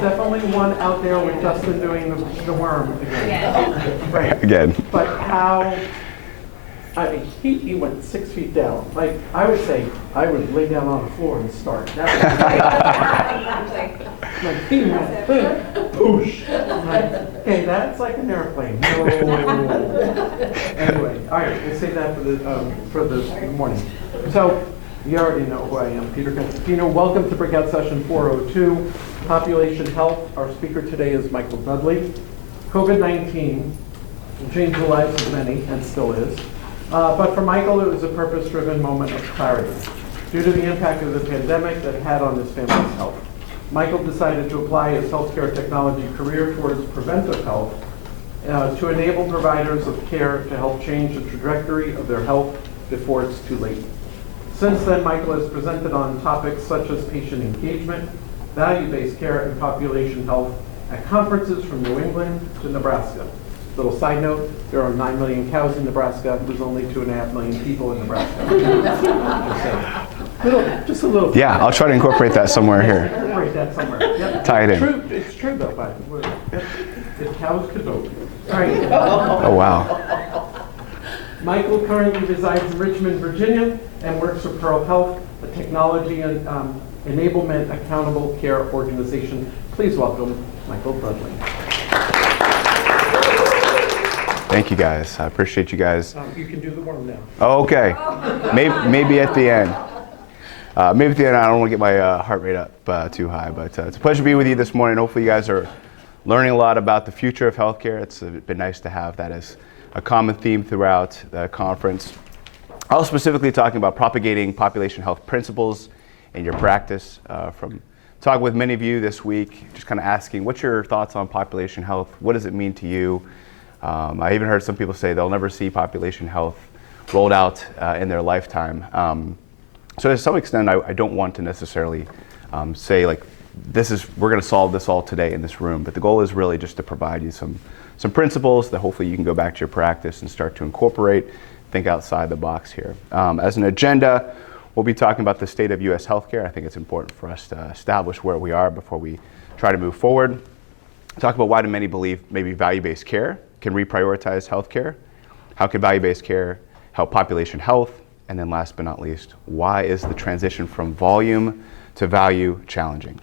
definitely one out there with Justin doing the worm again. Yeah. Right. Again. But how, I mean, he went 6 feet down. Like, I would say, I would lay down on the floor and start. That was like, he went, boosh. Like, okay, that's like an airplane. No. Anyway, all right, we'll save that for the morning. So, you already know who I am, Peter Constantino. Welcome to Breakout Session 402, Population Health. Our speaker today is Michael Dudley. COVID-19 changed the lives of many, and still is. But for Michael, it was a purpose-driven moment of clarity. Due to the impact of the pandemic that it had on his family's health, Michael decided to apply his healthcare technology career towards preventive health to enable providers of care to help change the trajectory of their health before it's too late. Since then, Michael has presented on topics such as patient engagement, value-based care, and population health at conferences from New England to Nebraska. Little side note, there are 9 million cows in Nebraska. There's only 2.5 million people in Nebraska. Just a little. Yeah, I'll try to incorporate that somewhere here. Incorporate that somewhere. Yep. Tie it in. It's true though, but if cows could vote. All right. Oh, wow. Michael currently resides in Richmond, Virginia, and works for Pearl Health, a technology and enablement accountable care organization. Please welcome Michael Dudley. Thank you, guys. I appreciate you guys. You can do the worm now. Oh, okay. Maybe at the end. Maybe at the end, I don't want to get my heart rate up too high, but it's a pleasure to be with you this morning. Hopefully you guys are learning a lot about the future of healthcare. It's been nice to have that as a common theme throughout the conference. I'll specifically talking about propagating population health principles in your practice. From talking with many of you this week, just kind of asking, what's your thoughts on population health? What does it mean to you? I even heard some people say they'll never see population health rolled out in their lifetime. So to some extent, I don't want to necessarily say like, we're going to solve this all today in this room, but the goal is really just to provide you some principles that hopefully you can go back to your practice and start to incorporate, think outside the box here. As an agenda, we'll be talking about the state of U.S. healthcare. I think it's important for us to establish where we are before we try to move forward. Talk about why do many believe maybe value-based care can reprioritize healthcare? How can value-based care help population health? And then last but not least, why is the transition from volume to value challenging?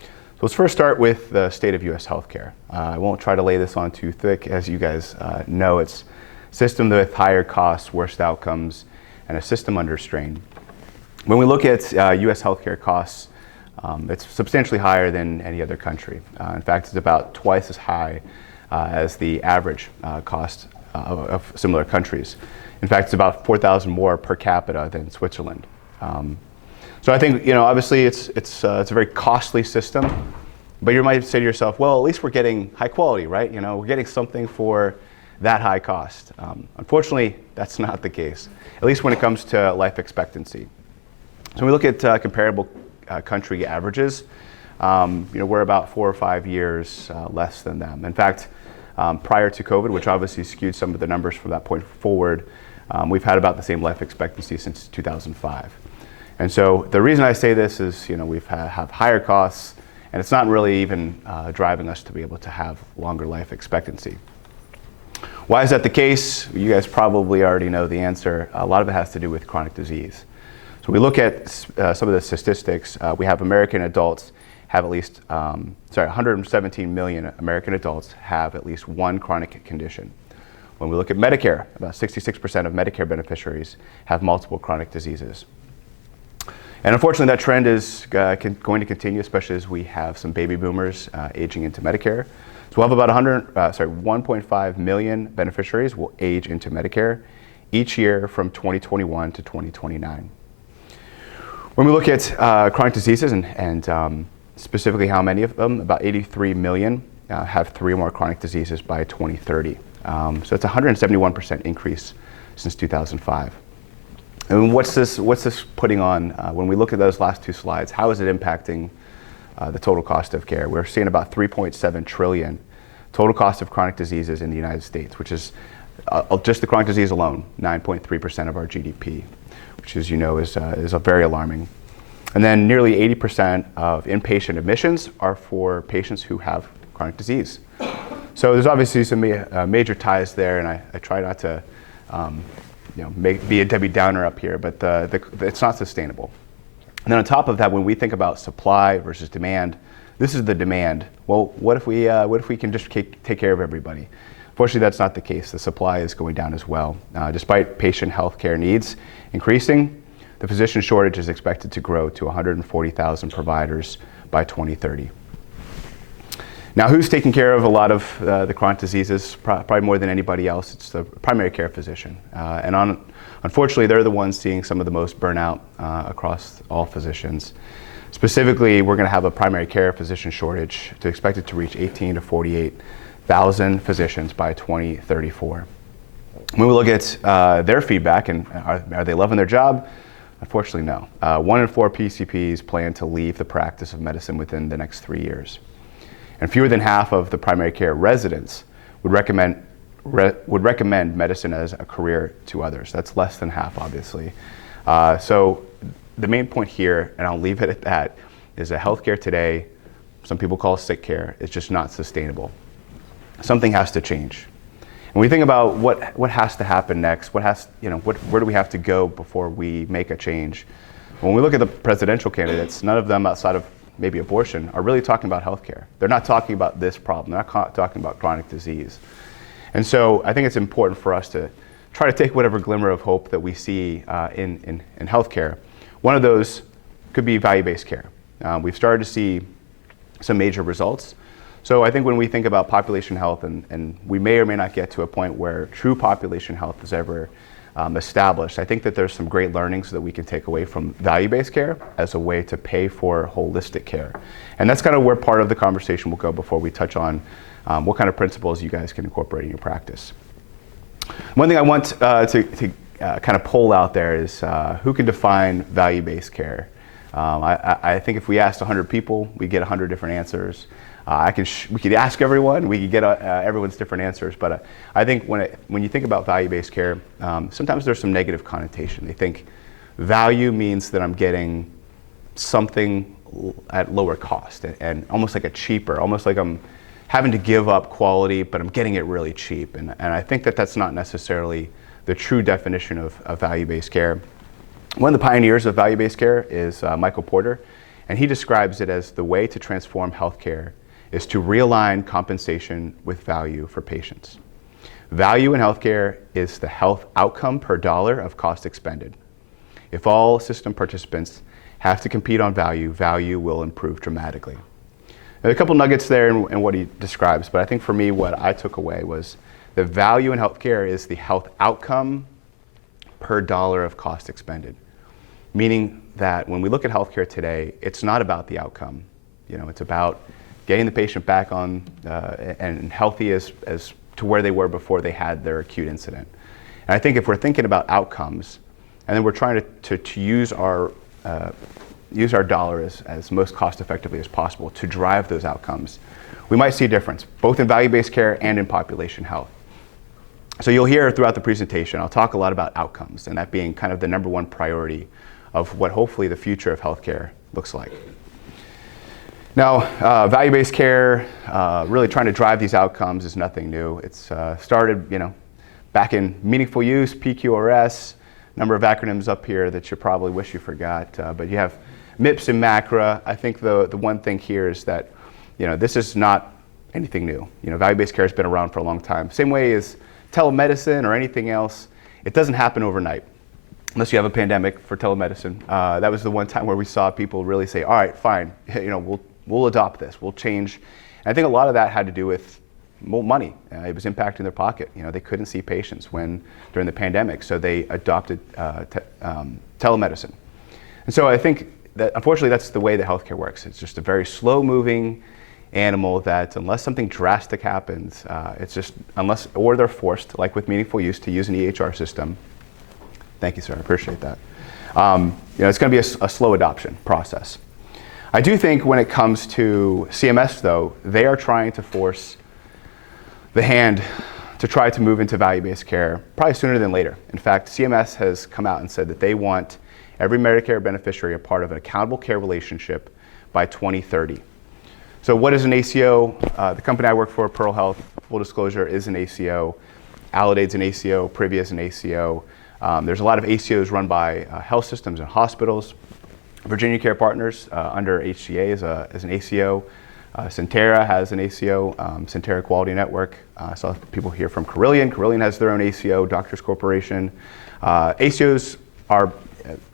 So let's first start with the state of U.S. healthcare. I won't try to lay this on too thick. As you guys know, it's a system with higher costs, worst outcomes, and a system under strain. When we look at U.S. healthcare costs, it's substantially higher than any other country. In fact, it's about twice as high as the average cost of similar countries. In fact, it's about 4,000 more per capita than Switzerland. So I think, obviously it's a very costly system, but you might say to yourself, well, at least we're getting high quality, right? We're getting something for that high cost. Unfortunately, that's not the case, at least when it comes to life expectancy. So when we look at comparable country averages, we're about 4 or 5 years less than them. In fact, prior to COVID, which obviously skewed some of the numbers from that point forward, we've had about the same life expectancy since 2005. And so the reason I say this is, we've have higher costs, and it's not really even driving us to be able to have longer life expectancy. Why is that the case? You guys probably already know the answer. A lot of it has to do with chronic disease. So we look at some of the statistics. We have American adults have at least, 117 million American adults have at least one chronic condition. When we look at Medicare, about 66% of Medicare beneficiaries have multiple chronic diseases. And unfortunately, that trend is going to continue, especially as we have some baby boomers aging into Medicare. So we'll have about 1.5 million beneficiaries will age into Medicare each year from 2021 to 2029. When we look at chronic diseases and specifically how many of them, about 83 million have 3 or more chronic diseases by 2030. So it's a 171% increase since 2005. And what's this putting on, when we look at those last 2 slides, how is it impacting the total cost of care? We're seeing about 3.7 trillion total cost of chronic diseases in the United States, which is just the chronic disease alone, 9.3% of our GDP, which is a very alarming. And then nearly 80% of inpatient admissions are for patients who have chronic disease. So there's obviously some major ties there, and I try not to be a Debbie Downer up here, but it's not sustainable. And then on top of that, when we think about supply versus demand, this is the demand. Well, what if we can just take care of everybody? Fortunately, that's not the case. The supply is going down as well. Despite patient health care needs increasing, the physician shortage is expected to grow to 140,000 providers by 2030. Now, who's taking care of a lot of the chronic diseases? Probably more than anybody else, it's the primary care physician. Unfortunately, they're the ones seeing some of the most burnout across all physicians. Specifically, we're going to have a primary care physician shortage to expect it to reach 18 to 48,000 physicians by 2034. When we look at their feedback and are they loving their job? Unfortunately, no. 1 in 4 PCPs plan to leave the practice of medicine within the next 3 years. And fewer than half of the primary care residents would recommend medicine as a career to others. That's less than half, obviously. So the main point here, and I'll leave it at that, is that healthcare today, some people call it sick care, is just not sustainable. Something has to change. When we think about what has to happen next, where do we have to go before we make a change? When we look at the presidential candidates, none of them outside of maybe abortion are really talking about healthcare. They're not talking about this problem. They're not talking about chronic disease. And so I think it's important for us to try to take whatever glimmer of hope that we see in healthcare. One of those could be value-based care. We've started to see some major results. So I think when we think about population health, and we may or may not get to a point where true population health is ever established, I think that there's some great learnings that we can take away from value-based care as a way to pay for holistic care. And that's kind of where part of the conversation will go before we touch on what kind of principles you guys can incorporate in your practice. One thing I want to kind of pull out there is who can define value-based care. I think if we asked 100 people, we get 100 different answers. We could ask everyone, we could get everyone's different answers, but I think when you think about value-based care, sometimes there's some negative connotation. They think value means that I'm getting something at lower cost and almost like a cheaper, almost like I'm having to give up quality, but I'm getting it really cheap. And I think that that's not necessarily the true definition of value-based care. One of the pioneers of value-based care is Michael Porter, and he describes it as the way to transform healthcare is to realign compensation with value for patients. Value in healthcare is the health outcome per dollar of cost expended. If all system participants have to compete on value, value will improve dramatically. There are a couple nuggets there in what he describes, but I think for me what I took away was the value in healthcare is the health outcome per dollar of cost expended. Meaning that when we look at healthcare today, it's not about the outcome. It's about getting the patient back on and healthy as to where they were before they had their acute incident. And I think if we're thinking about outcomes, and then we're trying to use our dollar as most cost effectively as possible to drive those outcomes, we might see a difference, both in value-based care and in population health. So you'll hear throughout the presentation, I'll talk a lot about outcomes, and that being kind of the number one priority of what hopefully the future of healthcare looks like. Now, value-based care, really trying to drive these outcomes is nothing new. It's started, back in meaningful use, PQRS, number of acronyms up here that you probably wish you forgot, but you have MIPS and MACRA. I think the one thing here is that, this is not anything new. Value-based care has been around for a long time. Same way as telemedicine or anything else, it doesn't happen overnight. Unless you have a pandemic for telemedicine. That was the one time where we saw people really say, all right, fine, we'll adopt this, we'll change. And I think a lot of that had to do with money. It was impacting their pocket. They couldn't see patients during the pandemic, so they adopted telemedicine. And so I think that unfortunately that's the way that healthcare works. It's just a very slow-moving animal that unless something drastic happens, or they're forced, like with meaningful use, to use an EHR system. Thank you, sir. I appreciate that. It's going to be a slow adoption process. I do think when it comes to CMS, though, they are trying to force the hand to try to move into value-based care probably sooner than later. In fact, CMS has come out and said that they want every Medicare beneficiary a part of an accountable care relationship by 2030. So what is an ACO? The company I work for, Pearl Health, full disclosure, is an ACO. Alade's an ACO, Privia is an ACO. There's a lot of ACOs run by health systems and hospitals. Virginia Care Partners under HCA is an ACO. Centera has an ACO, Centera Quality Network. I saw people here from Carillion. Carillion has their own ACO, Doctors Corporation. ACOs are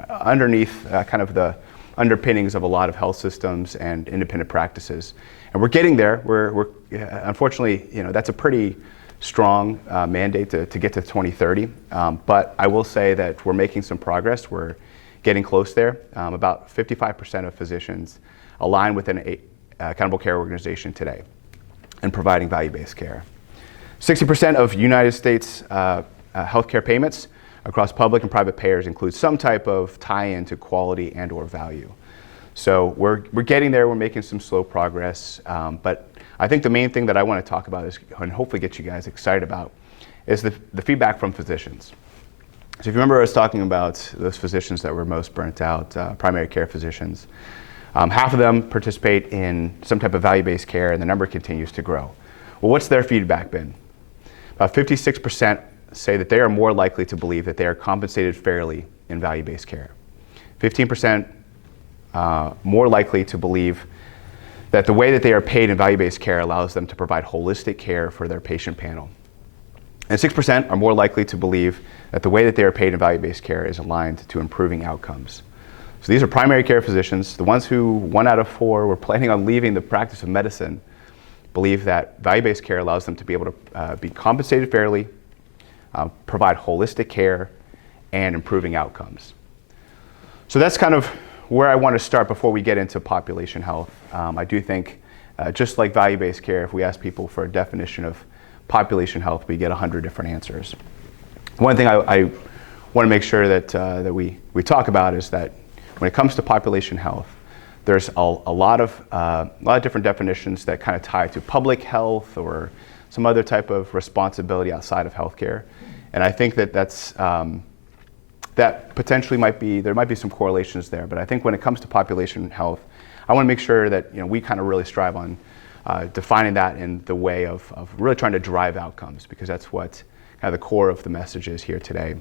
underneath kind of the underpinnings of a lot of health systems and independent practices. And we're getting there. We're unfortunately, that's a pretty strong mandate to get to 2030. But I will say that we're making some progress. We're getting close there. About 55% of physicians align with an accountable care organization today and providing value-based care. 60% of United States healthcare payments across public and private payers include some type of tie-in to quality and or value. So we're getting there, we're making some slow progress, but I think the main thing that I want to talk about is, and hopefully get you guys excited about, is the feedback from physicians. So if you remember I was talking about those physicians that were most burnt out, primary care physicians, half of them participate in some type of value-based care and the number continues to grow. Well, what's their feedback been? About 56% say that they are more likely to believe that they are compensated fairly in value-based care. 15% more likely to believe that the way that they are paid in value-based care allows them to provide holistic care for their patient panel. And 6% are more likely to believe that the way that they are paid in value-based care is aligned to improving outcomes. So these are primary care physicians, the ones who 1 out of 4 were planning on leaving the practice of medicine, believe that value-based care allows them to be able to be compensated fairly, provide holistic care, and improving outcomes. So that's kind of where I want to start before we get into population health. I do think, just like value-based care, if we ask people for a definition of population health, we get 100 different answers. One thing I want to make sure that we talk about is that when it comes to population health, there's a lot of different definitions that kind of tie to public health or some other type of responsibility outside of healthcare. And I think that that potentially there might be some correlations there. But I think when it comes to population health, I want to make sure that we kind of really strive on defining that in the way of really trying to drive outcomes, because that's what kind of the core of the message is here today.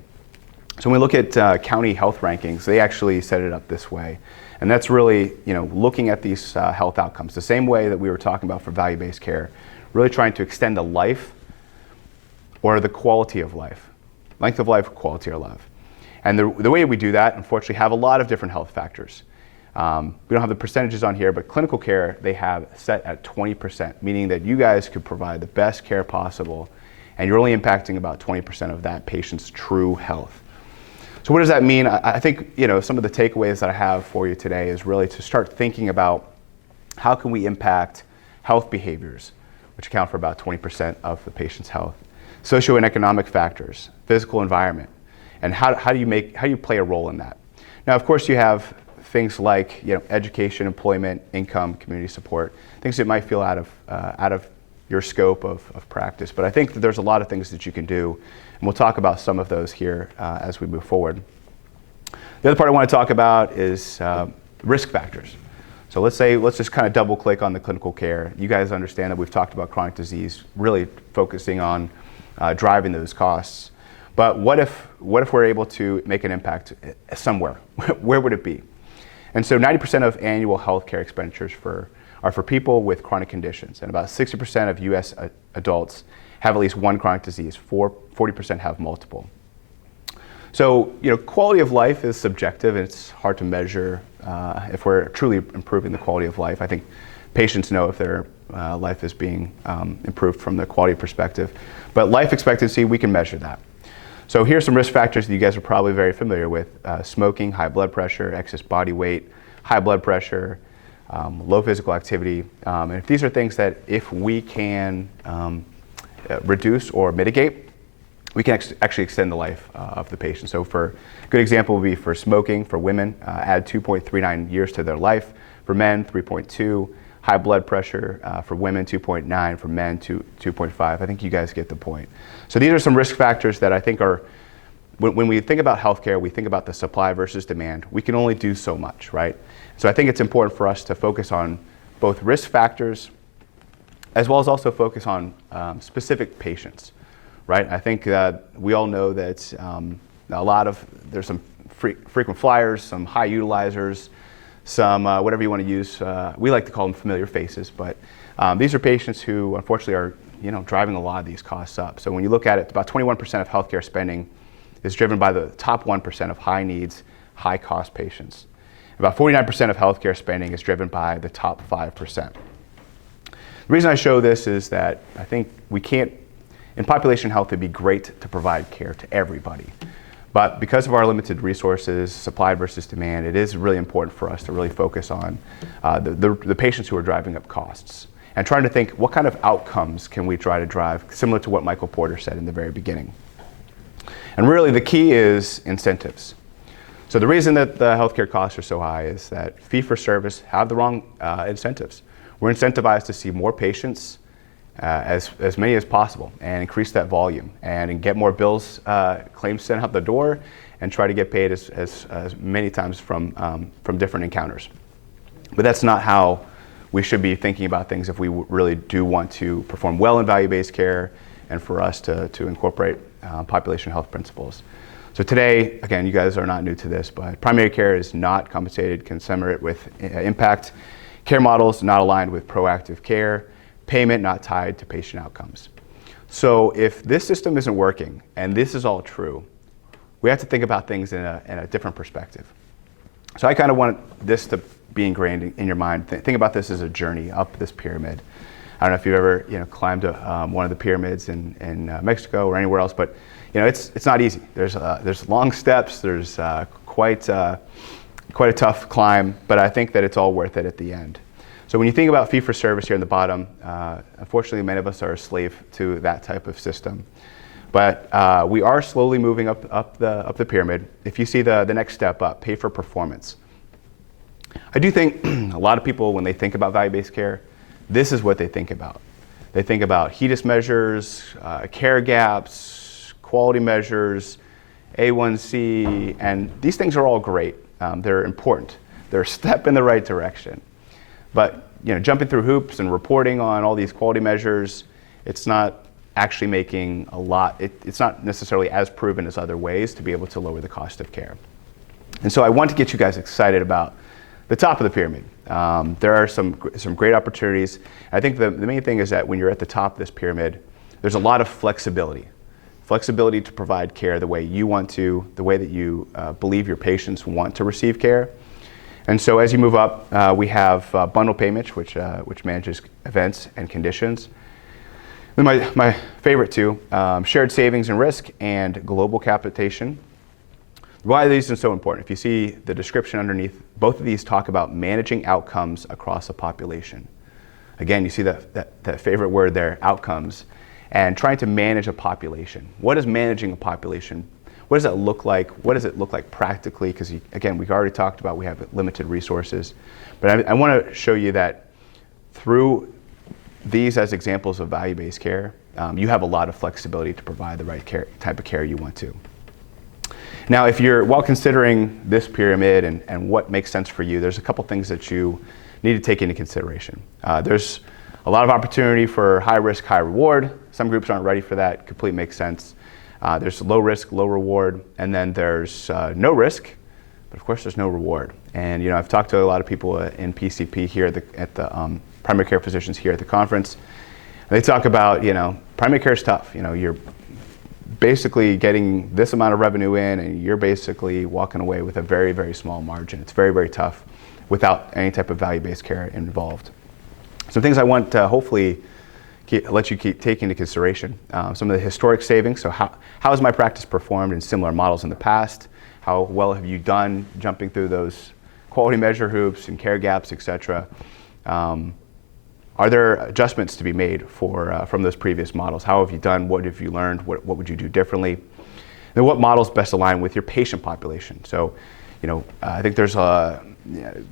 So when we look at county health rankings, they actually set it up this way. And that's really, looking at these health outcomes, the same way that we were talking about for value-based care, really trying to extend the life or the quality of life, length of life, quality of life. And the way we do that, unfortunately, have a lot of different health factors. We don't have the percentages on here, but clinical care, they have set at 20%, meaning that you guys could provide the best care possible, and you're only impacting about 20% of that patient's true health. So what does that mean? I think some of the takeaways that I have for you today is really to start thinking about how can we impact health behaviors, which account for about 20% of the patient's health, socio and economic factors, physical environment, and how do you play a role in that? Now, of course, you have things like education, employment, income, community support, things that might feel out of your scope of practice. But I think that there's a lot of things that you can do, and we'll talk about some of those here as we move forward. The other part I want to talk about is risk factors. So let's just kind of double click on the clinical care. You guys understand that we've talked about chronic disease, really focusing on driving those costs. But what if we're able to make an impact somewhere? Where would it be? And so 90% of annual healthcare expenditures are for people with chronic conditions, and about 60% of U.S. adults have at least one chronic disease. 40% have multiple. So quality of life is subjective, and it's hard to measure if we're truly improving the quality of life. I think patients know if their life is being improved from the quality perspective. But life expectancy, we can measure that. So here's some risk factors that you guys are probably very familiar with. Smoking, high blood pressure, excess body weight, high blood pressure, low physical activity. And if these are things that if we can reduce or mitigate, we can actually extend the life of the patient. So for a good example would be for smoking, for women, add 2.39 years to their life. For men, 3.2. High blood pressure for women, 2.9. For men, 2.5. I think you guys get the point. So these are some risk factors that I think are when we think about healthcare, we think about the supply versus demand. We can only do so much, right? So I think it's important for us to focus on both risk factors as well as also focus on specific patients, right? I think that we all know that there's some frequent flyers, some high utilizers, some whatever you want to use. We like to call them familiar faces, but these are patients who unfortunately are driving a lot of these costs up. So when you look at it, about 21% of healthcare spending is driven by the top 1% of high needs, high cost patients. About 49% of healthcare spending is driven by the top 5%. The reason I show this is that I think in population health, it'd be great to provide care to everybody. But because of our limited resources, supply versus demand, it is really important for us to really focus on the patients who are driving up costs and trying to think what kind of outcomes can we try to drive, similar to what Michael Porter said in the very beginning. And really the key is incentives. So the reason that the healthcare costs are so high is that fee-for-service have the wrong incentives. We're incentivized to see more patients, as many as possible, and increase that volume and get more bills, claims sent out the door, and try to get paid as many times from different encounters. But that's not how we should be thinking about things if we really do want to perform well in value-based care and for us to incorporate population health principles. So today, again, you guys are not new to this, but primary care is not compensated commensurate with impact. Care models not aligned with proactive care. Payment not tied to patient outcomes. So if this system isn't working, and this is all true, we have to think about things in a different perspective. So I kind of want this to be ingrained in your mind. Think about this as a journey up this pyramid. I don't know if you've ever climbed one of the pyramids in Mexico or anywhere else, but it's not easy. There's long steps. There's quite a tough climb, but I think that it's all worth it at the end. So when you think about fee-for-service here in the bottom, unfortunately many of us are a slave to that type of system. But we are slowly moving up the pyramid. If you see the next step up, pay for performance. I do think a lot of people, when they think about value-based care, this is what they think about. They think about HEDIS measures, care gaps, quality measures, A1C, and these things are all great. They're important. They're a step in the right direction. But jumping through hoops and reporting on all these quality measures, it's not actually making a lot. It's not necessarily as proven as other ways to be able to lower the cost of care. And so I want to get you guys excited about the top of the pyramid. There are some great opportunities. I think the main thing is that when you're at the top of this pyramid, there's a lot of flexibility. Flexibility to provide care the way you want to, the way that you believe your patients want to receive care. And so as you move up, we have bundle payments, which manages events and conditions. Then my favorite two, shared savings and risk and global capitation. Why are these so important? If you see the description underneath, both of these talk about managing outcomes across a population. Again, you see that favorite word there, outcomes, and trying to manage a population. What is managing a population? What does that look like? What does it look like practically? Because again, we've already talked about we have limited resources. But I want to show you that through these as examples of value-based care, you have a lot of flexibility to provide the right type of care you want to. Now, while considering this pyramid and what makes sense for you, there's a couple things that you need to take into consideration. There's a lot of opportunity for high risk, high reward. Some groups aren't ready for that. Completely makes sense. There's low risk, low reward, and then there's no risk, but of course there's no reward. And I've talked to a lot of people in PCP here at the primary care physicians here at the conference. And they talk about primary care is tough. You're basically getting this amount of revenue in, and you're basically walking away with a very, very small margin. It's very, very tough without any type of value-based care involved. Some things I want to hopefully let you keep taking into consideration. Some of the historic savings. So how has my practice performed in similar models in the past? How well have you done jumping through those quality measure hoops and care gaps, et cetera? Are there adjustments to be made from those previous models? How have you done? What have you learned? What would you do differently? And what models best align with your patient population? So, I think there's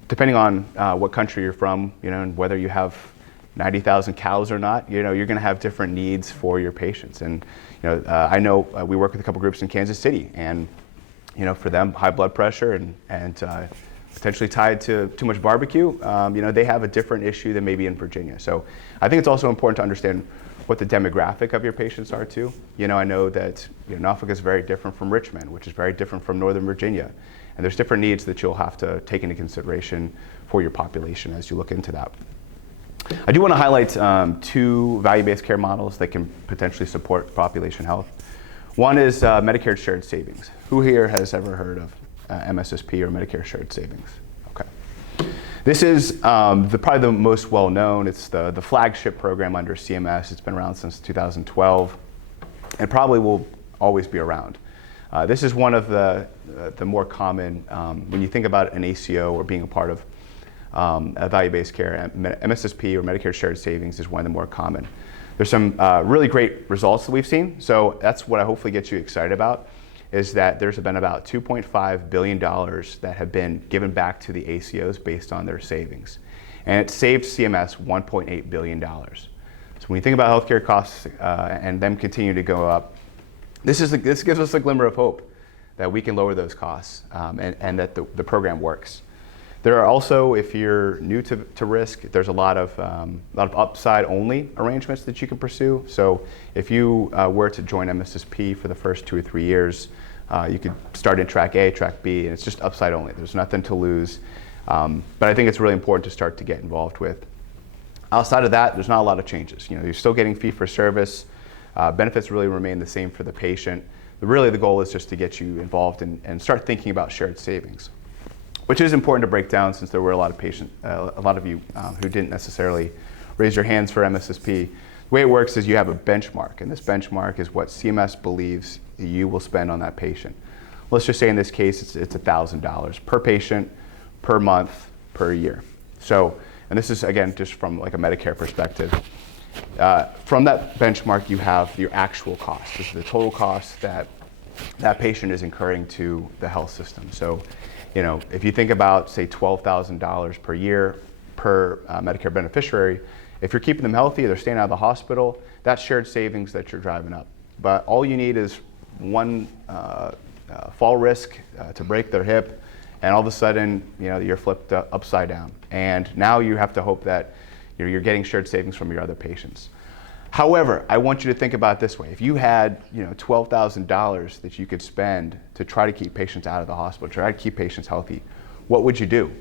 depending on what country you're from, and whether you have 90,000 cows or not, you're going to have different needs for your patients. And I know we work with a couple groups in Kansas City, and for them, high blood pressure and potentially tied to too much barbecue, they have a different issue than maybe in Virginia. So I think it's also important to understand what the demographic of your patients are too. I know that Norfolk is very different from Richmond, which is very different from Northern Virginia. And there's different needs that you'll have to take into consideration for your population as you look into that. I do want to highlight two value-based care models that can potentially support population health. One is Medicare Shared Savings. Who here has ever heard of MSSP or Medicare Shared Savings? Okay. This is probably the most well-known. It's the flagship program under CMS. It's been around since 2012 and probably will always be around. This is one of the more common, when you think about an ACO or being a part of a value-based care, MSSP or Medicare Shared Savings is one of the more common. There's some really great results that we've seen. So that's what I hopefully get you excited about, is that there's been about $2.5 billion that have been given back to the ACOs based on their savings. And it saved CMS $1.8 billion. So when you think about healthcare costs and them continue to go up, this gives us a glimmer of hope that we can lower those costs and that the program works. There are also, if you're new to risk, there's a lot of upside-only arrangements that you can pursue. So if you were to join MSSP for the first 2 or 3 years, you could start in track A, track B, and it's just upside only. There's nothing to lose. But I think it's really important to start to get involved with. Outside of that, there's not a lot of changes. You're still getting fee-for-service. Benefits really remain the same for the patient. But really, the goal is just to get you involved and start thinking about shared savings, which is important to break down since there were a lot of you who didn't necessarily raise your hands for MSSP. The way it works is you have a benchmark, and this benchmark is what CMS believes you will spend on that patient. Let's just say in this case it's $1,000 per patient, per month, per year. So, and this is again just from like a Medicare perspective. From that benchmark, you have your actual cost. This is the total cost that patient is incurring to the health system. So, if you think about, say, $12,000 per year per Medicare beneficiary, if you're keeping them healthy, they're staying out of the hospital, that's shared savings that you're driving up. But all you need is one fall risk to break their hip, and all of a sudden, you're flipped upside down. And now you have to hope that you're getting shared savings from your other patients. However, I want you to think about it this way. If you had $12,000 that you could spend to try to keep patients out of the hospital, try to keep patients healthy, what would you do?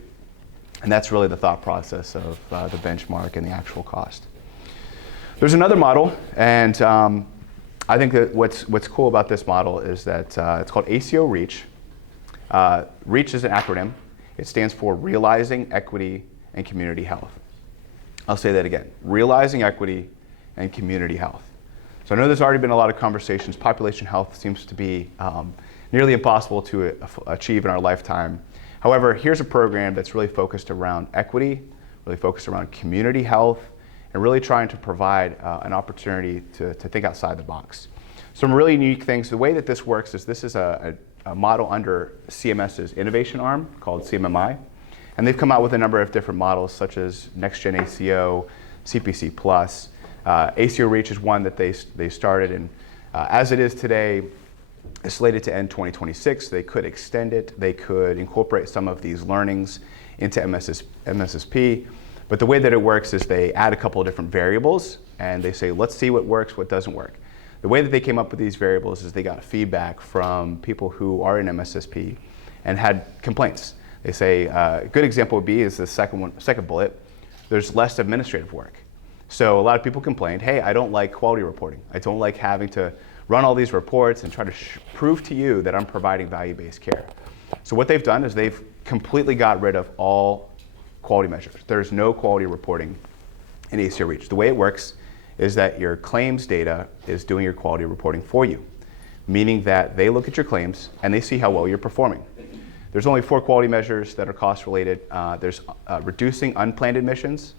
And that's really the thought process of the benchmark and the actual cost. There's another model, and I think that what's cool about this model is that it's called ACO REACH. REACH is an acronym. It stands for Realizing Equity and Community Health. I'll say that again, Realizing Equity and Community Health. So I know there's already been a lot of conversations. Population health seems to be nearly impossible to achieve in our lifetime. However, here's a program that's really focused around equity, really focused around community health, and really trying to provide an opportunity to think outside the box. Some really unique things. The way that this works is this is a model under CMS's innovation arm called CMMI. And they've come out with a number of different models such as Next Gen ACO, CPC Plus. ACO REACH is one that they started, and as it is today, it's slated to end 2026. They could extend it. They could incorporate some of these learnings into MSSP. But the way that it works is they add a couple of different variables, and they say, let's see what works, what doesn't work. The way that they came up with these variables is they got feedback from people who are in MSSP and had complaints. They say, a good example would be is the second bullet, there's less administrative work. So a lot of people complained, hey, I don't like quality reporting. I don't like having to run all these reports and try to prove to you that I'm providing value-based care. So what they've done is they've completely got rid of all quality measures. There's no quality reporting in ACO REACH. The way it works is that your claims data is doing your quality reporting for you, meaning that they look at your claims and they see how well you're performing. There's only 4 quality measures that are cost related. There's reducing unplanned admissions,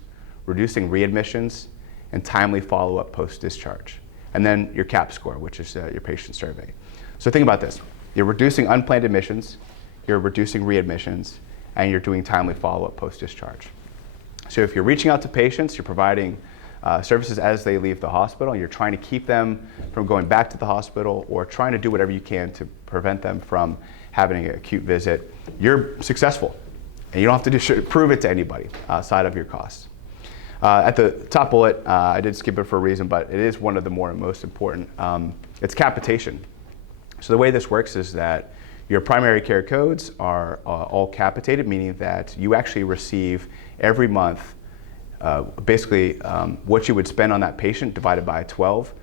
reducing readmissions, and timely follow-up post-discharge. And then your CAP score, which is your patient survey. So think about this. You're reducing unplanned admissions, you're reducing readmissions, and you're doing timely follow-up post-discharge. So if you're reaching out to patients, you're providing services as they leave the hospital, and you're trying to keep them from going back to the hospital or trying to do whatever you can to prevent them from having an acute visit, you're successful. And you don't have to prove it to anybody outside of your costs. At the top bullet, I did skip it for a reason, but it is one of the most important. It's capitation. So the way this works is that your primary care codes are all capitated, meaning that you actually receive every month basically what you would spend on that patient divided by 12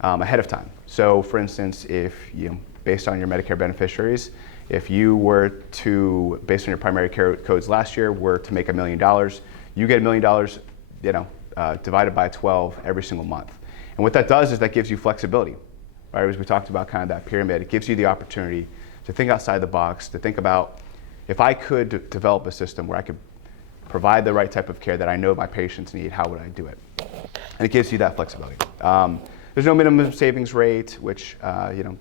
ahead of time. So for instance, if based on your Medicare beneficiaries, if you were to, based on your primary care codes last year, were to make $1 million, you get $1 million, divided by 12 every single month. And what that does is that gives you flexibility, right? As we talked about kind of that pyramid, it gives you the opportunity to think outside the box, to think about, if I could develop a system where I could provide the right type of care that I know my patients need, how would I do it? And it gives you that flexibility. There's no minimum savings rate, which,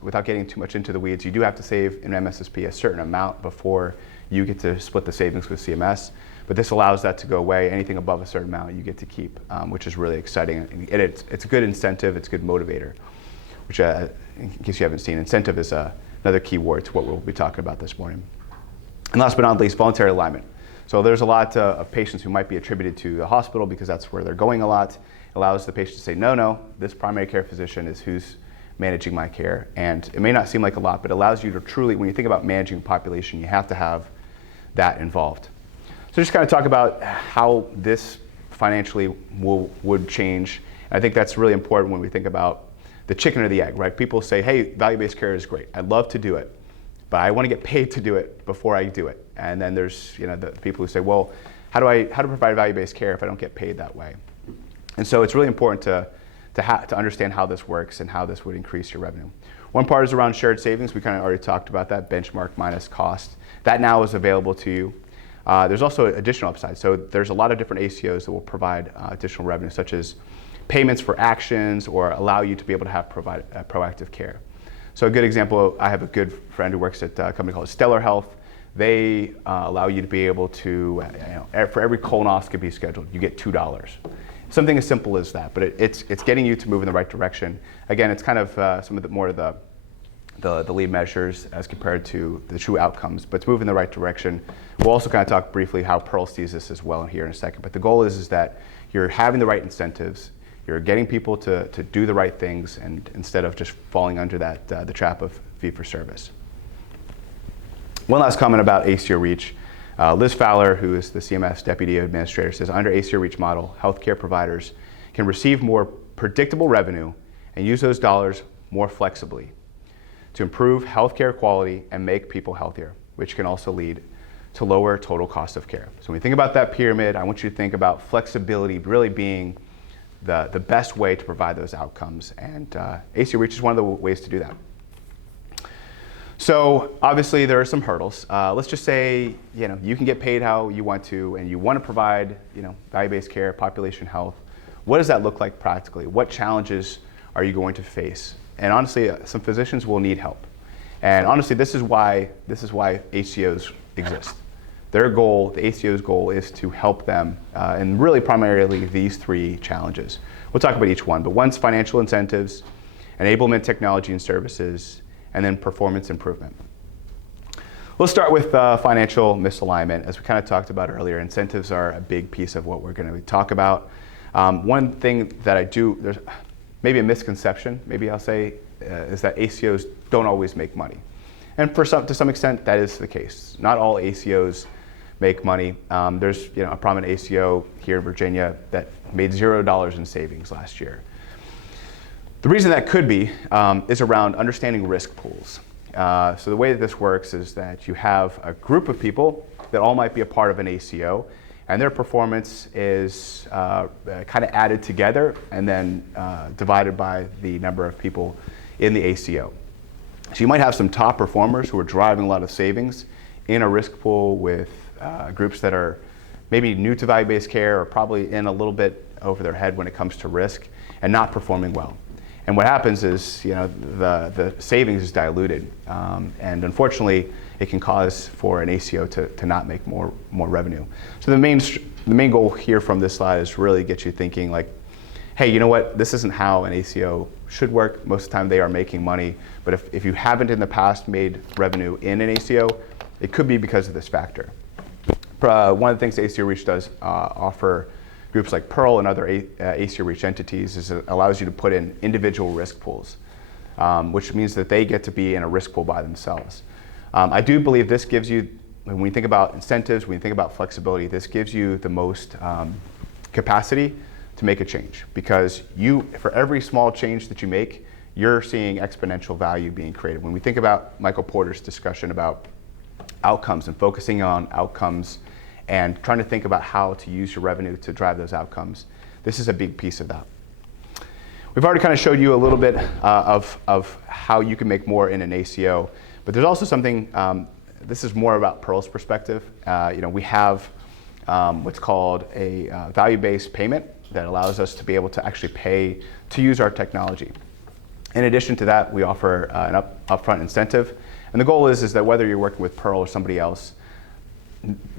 without getting too much into the weeds, you do have to save in MSSP a certain amount before you get to split the savings with CMS. But this allows that to go away. Anything above a certain amount you get to keep, which is really exciting. And it's a good incentive, it's a good motivator, which, in case you haven't seen, incentive is another key word to what we'll be talking about this morning. And last but not least, voluntary alignment. So there's a lot of patients who might be attributed to the hospital because that's where they're going a lot. It allows the patient to say, no, this primary care physician is who's managing my care. And it may not seem like a lot, but it allows you to truly, when you think about managing a population, you have to have that involved. So just kind of talk about how this financially would change. And I think that's really important when we think about the chicken or the egg, right? People say, hey, value-based care is great. I'd love to do it, but I want to get paid to do it before I do it. And then there's the people who say, well, how to provide value-based care if I don't get paid that way? And so it's really important to understand how this works and how this would increase your revenue. One part is around shared savings. We kind of already talked about that, benchmark minus cost. That now is available to you. There's also additional upside. So there's a lot of different ACOs that will provide additional revenue, such as payments for actions or allow you to be able to have proactive care. So a good example, I have a good friend who works at a company called Stellar Health. They allow you to be able to, for every colonoscopy scheduled, you get $2. Something as simple as that, but it's getting you to move in the right direction. Again, it's kind of some of the more of the lead measures as compared to the true outcomes, but it's moving in the right direction. We'll also kind of talk briefly how Pearl sees this as well here in a second. But the goal is that you're having the right incentives, you're getting people to do the right things, and instead of just falling under that the trap of fee-for-service. One last comment about ACO REACH. Liz Fowler, who is the CMS Deputy Administrator, says under ACO REACH model, healthcare providers can receive more predictable revenue and use those dollars more flexibly to improve healthcare quality and make people healthier, which can also lead to lower total cost of care. So when you think about that pyramid, I want you to think about flexibility really being the best way to provide those outcomes, and ACO REACH is one of the ways to do that. So obviously there are some hurdles. Let's just say you can get paid how you want to, and you want to provide value-based care, population health. What does that look like practically? What challenges are you going to face? And honestly, some physicians will need help. And honestly, this is why ACOs exist. Their goal, the ACO's goal, is to help them, and really primarily these three challenges. We'll talk about each one, but one's financial incentives, enablement technology and services, and then performance improvement. Let's start with financial misalignment. As we kind of talked about earlier, incentives are a big piece of what we're going to talk about. One thing that there's maybe a misconception, maybe I'll say, is that ACOs don't always make money. And to some extent, that is the case. Not all ACOs make money. There's a prominent ACO here in Virginia that made $0 in savings last year. The reason that could be is around understanding risk pools. So the way that this works is that you have a group of people that all might be a part of an ACO, and their performance is kind of added together and then divided by the number of people in the ACO. So you might have some top performers who are driving a lot of savings in a risk pool with groups that are maybe new to value-based care or probably in a little bit over their head when it comes to risk and not performing well. And what happens is, the savings is diluted, and unfortunately, it can cause for an ACO to not make more revenue. So the main goal here from this slide is really get you thinking like, hey, you know what? This isn't how an ACO should work. Most of the time, they are making money, but if you haven't in the past made revenue in an ACO, it could be because of this factor. One of the things ACO Reach does offer groups like Pearl and other ACO Reach entities is it allows you to put in individual risk pools, which means that they get to be in a risk pool by themselves. I do believe this gives you, when we think about incentives, when you think about flexibility, this gives you the most capacity to make a change, because for every small change that you make, you're seeing exponential value being created. When we think about Michael Porter's discussion about outcomes and focusing on outcomes and trying to think about how to use your revenue to drive those outcomes, this is a big piece of that. We've already kind of showed you a little bit of how you can make more in an ACO, but there's also something, this is more about Pearl's perspective. We have what's called a value-based payment that allows us to be able to actually pay to use our technology. In addition to that, we offer an upfront incentive. And the goal is that whether you're working with Pearl or somebody else,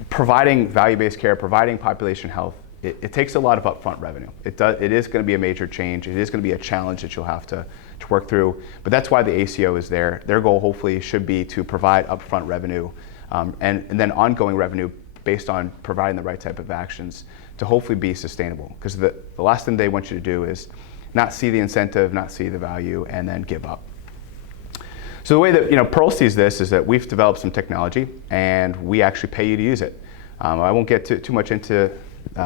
providing value-based care, providing population health, it takes a lot of upfront revenue. It is going to be a major change. It is going to be a challenge that you'll have to work through. But that's why the ACO is there. Their goal hopefully should be to provide upfront revenue and then ongoing revenue based on providing the right type of actions to hopefully be sustainable. Because the last thing they want you to do is not see the incentive, not see the value, and then give up. So the way that Pearl sees this is that we've developed some technology, and we actually pay you to use it. I won't get too much into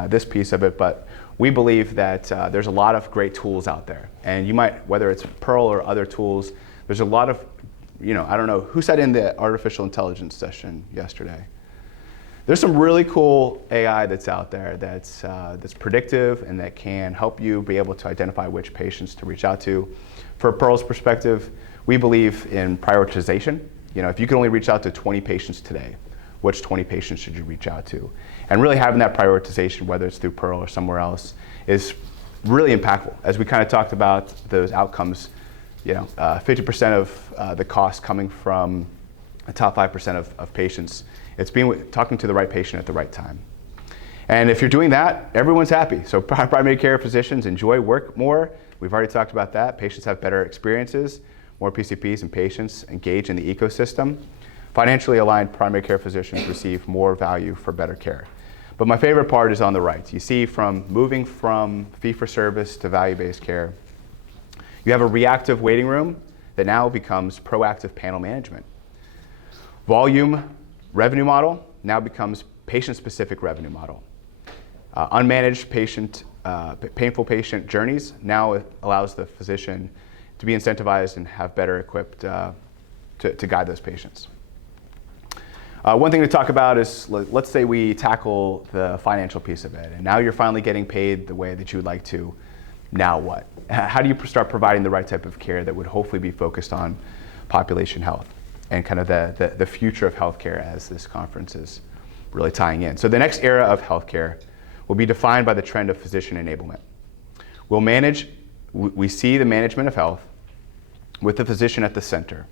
this piece of it, but we believe that there's a lot of great tools out there. And you might, whether it's Pearl or other tools, there's a lot of, I don't know, who sat in the artificial intelligence session yesterday? There's some really cool AI that's out there that's predictive and that can help you be able to identify which patients to reach out to. For Pearl's perspective, we believe in prioritization. If you can only reach out to 20 patients today, which 20 patients should you reach out to? And really having that prioritization, whether it's through Pearl or somewhere else, is really impactful. As we kind of talked about those outcomes, 50% of the cost coming from the top 5% of patients. It's talking to the right patient at the right time. And if you're doing that, everyone's happy. So primary care physicians enjoy work more. We've already talked about that. Patients have better experiences. More PCPs and patients engage in the ecosystem. Financially aligned primary care physicians receive more value for better care. But my favorite part is on the right. You see from moving from fee-for-service to value-based care, you have a reactive waiting room that now becomes proactive panel management. Volume revenue model now becomes patient-specific revenue model. Unmanaged painful patient journeys now allows the physician to be incentivized and have better equipped to guide those patients. One thing to talk about is, let's say we tackle the financial piece of it, and now you're finally getting paid the way that you would like to. Now what? How do you start providing the right type of care that would hopefully be focused on population health and kind of the future of healthcare as this conference is really tying in? So the next era of healthcare will be defined by the trend of physician enablement. We see the management of health with the physician at the center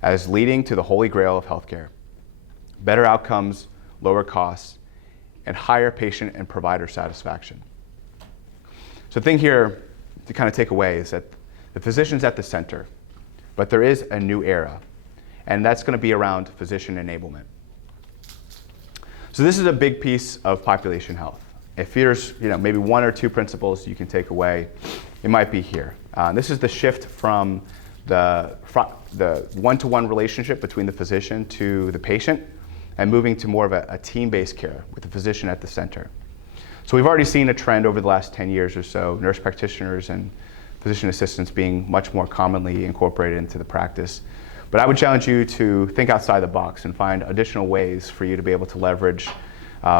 as leading to the holy grail of healthcare: better outcomes, lower costs, and higher patient and provider satisfaction. So the thing here to kind of take away is that the physician's at the center, but there is a new era, and that's going to be around physician enablement. So this is a big piece of population health. If there's maybe one or two principles you can take away, it might be here. This is the shift from the one-to-one relationship between the physician to the patient, and moving to more of a team-based care with the physician at the center. So we've already seen a trend over the last 10 years or so, nurse practitioners and physician assistants being much more commonly incorporated into the practice. But I would challenge you to think outside the box and find additional ways for you to be able to leverage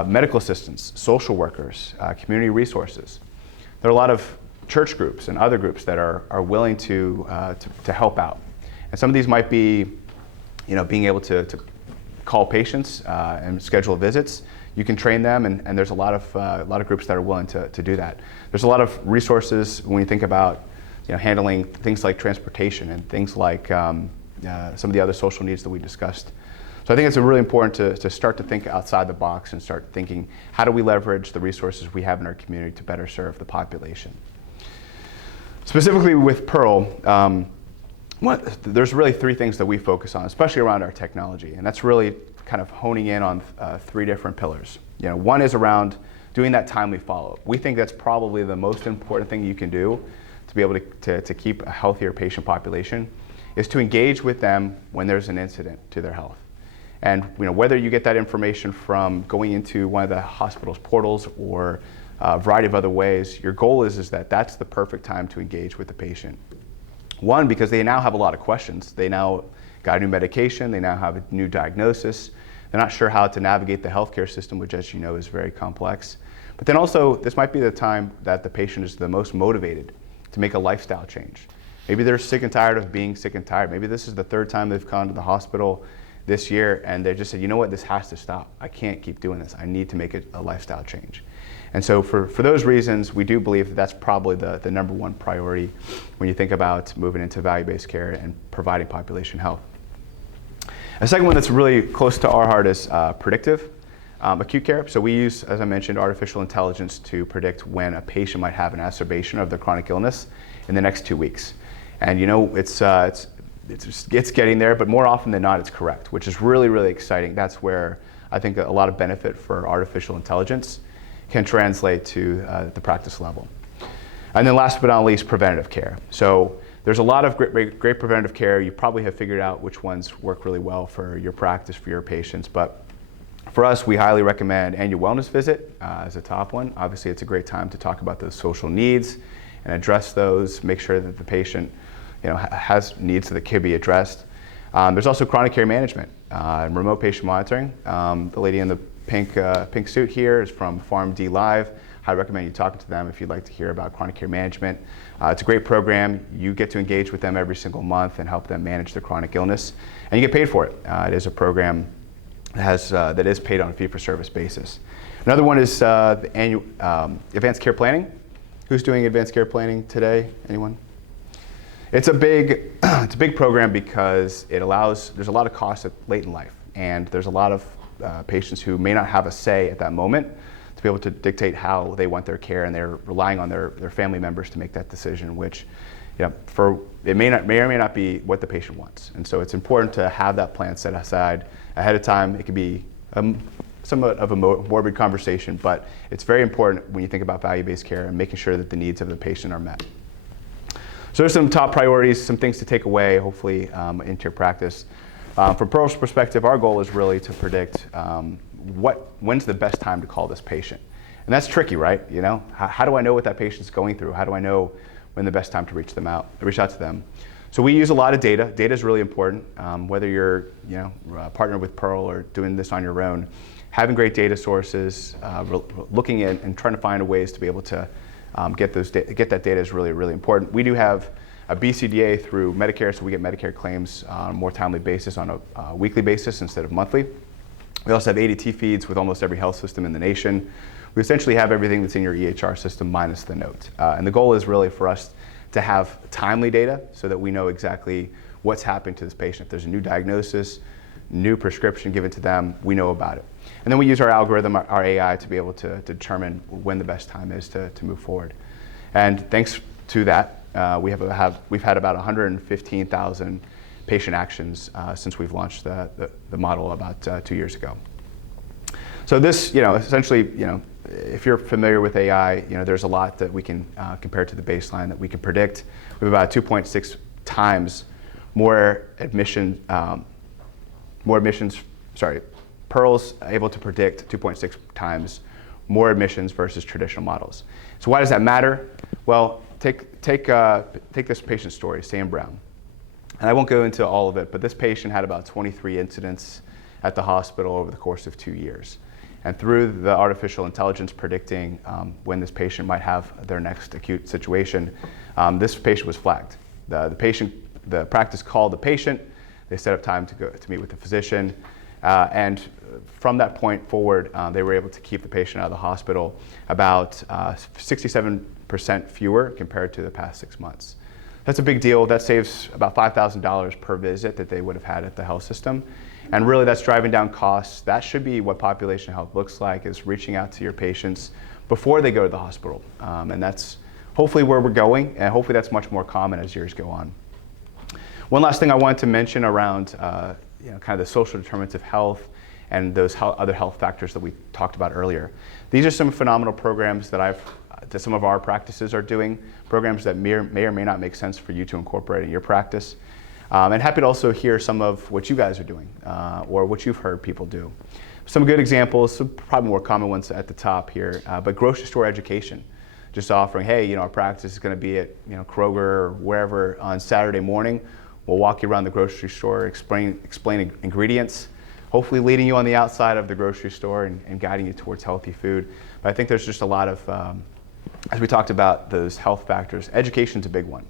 medical assistants, social workers, community resources. There are a lot of church groups and other groups that are willing to help out. And some of these might be being able to call patients and schedule visits. You can train them, and there's a lot of groups that are willing to do that. There's a lot of resources when you think about handling things like transportation and things like some of the other social needs that we discussed. So I think it's really important to start to think outside the box and start thinking, how do we leverage the resources we have in our community to better serve the population? Specifically with Pearl, there's really three things that we focus on, especially around our technology, and that's really kind of honing in on three different pillars. One is around doing that timely follow-up. We think that's probably the most important thing you can do to be able to keep a healthier patient population, is to engage with them when there's an incident to their health. And whether you get that information from going into one of the hospital's portals or a variety of other ways, your goal is that that's the perfect time to engage with the patient. One, because they now have a lot of questions. They now got a new medication, they now have a new diagnosis. They're not sure how to navigate the healthcare system, which, as you know, is very complex. But then also, this might be the time that the patient is the most motivated to make a lifestyle change. Maybe they're sick and tired of being sick and tired. Maybe this is the third time they've gone to the hospital this year, and they just said, you know what, this has to stop. I can't keep doing this. I need to make it a lifestyle change. And so for those reasons, we do believe that that's probably the number one priority when you think about moving into value-based care and providing population health. A second one that's really close to our heart is predictive acute care. So we use, as I mentioned, artificial intelligence to predict when a patient might have an exacerbation of their chronic illness in the next 2 weeks. And it's getting there, but more often than not, it's correct, which is really, really exciting. That's where I think a lot of benefit for artificial intelligence can translate to the practice level. And then last but not least, preventative care. So there's a lot of great preventative care. You probably have figured out which ones work really well for your practice, for your patients. But for us, we highly recommend annual wellness visit as a top one. Obviously, it's a great time to talk about those social needs and address those, make sure that the patient has needs that can be addressed. There's also chronic care management and remote patient monitoring. The lady in the pink suit here is from PharmD Live. I recommend you talking to them if you'd like to hear about chronic care management. It's a great program. You get to engage with them every single month and help them manage their chronic illness, and you get paid for it. It is a program that is paid on a fee-for-service basis. Another one is the annual advanced care planning. Who's doing advanced care planning today? Anyone? It's a big program because there's a lot of costs late in life, and there's a lot of patients who may not have a say at that moment to be able to dictate how they want their care, and they're relying on their family members to make that decision, which it may or may not be what the patient wants. And so it's important to have that plan set aside ahead of time. It can be somewhat of a morbid conversation, but it's very important when you think about value-based care and making sure that the needs of the patient are met. So there's some top priorities, some things to take away, hopefully, into your practice. From Pearl's perspective, our goal is really to predict when's the best time to call this patient. And that's tricky, right? How do I know what that patient's going through? How do I know when the best time to reach out to them? So we use a lot of data. Data is really important. Whether you're partnered with Pearl or doing this on your own, having great data sources, looking at and trying to find ways to be able to get that data is really, really important. We do have a BCDA through Medicare, so we get Medicare claims on a more timely basis, on a weekly basis instead of monthly. We also have ADT feeds with almost every health system in the nation. We essentially have everything that's in your EHR system minus the note. And the goal is really for us to have timely data so that we know exactly what's happening to this patient. If there's a new diagnosis, new prescription given to them, we know about it. And then we use our algorithm, our AI, to be able to determine when the best time is to move forward. And thanks to that, we've had about 115,000 patient actions since we've launched the model about 2 years ago. So this, essentially, if you're familiar with AI, there's a lot that we can compare to the baseline that we can predict. We have about 2.6 times more admissions. Pearl's able to predict 2.6 times more admissions versus traditional models. So why does that matter? Well, take this patient's story, Sam Brown. And I won't go into all of it, but this patient had about 23 incidents at the hospital over the course of 2 years. And through the artificial intelligence predicting when this patient might have their next acute situation, this patient was flagged. The practice called the patient. They set up time to meet with the physician. And from that point forward, they were able to keep the patient out of the hospital about 67% fewer compared to the past 6 months. That's a big deal. That saves about $5,000 per visit that they would have had at the health system. And really that's driving down costs. That should be what population health looks like, is reaching out to your patients before they go to the hospital. And that's hopefully where we're going, and hopefully that's much more common as years go on. One last thing I wanted to mention around kind of the social determinants of health and those other health factors that we talked about earlier. These are some phenomenal programs that some of our practices are doing, programs that may or may not make sense for you to incorporate in your practice. And happy to also hear some of what you guys are doing or what you've heard people do. Some good examples, some probably more common ones at the top here, but grocery store education. Just offering, hey, our practice is going to be at Kroger or wherever on Saturday morning. We'll walk you around the grocery store, explain ingredients, hopefully leading you on the outside of the grocery store and guiding you towards healthy food. But I think there's just a lot of, as we talked about those health factors, education's a big one.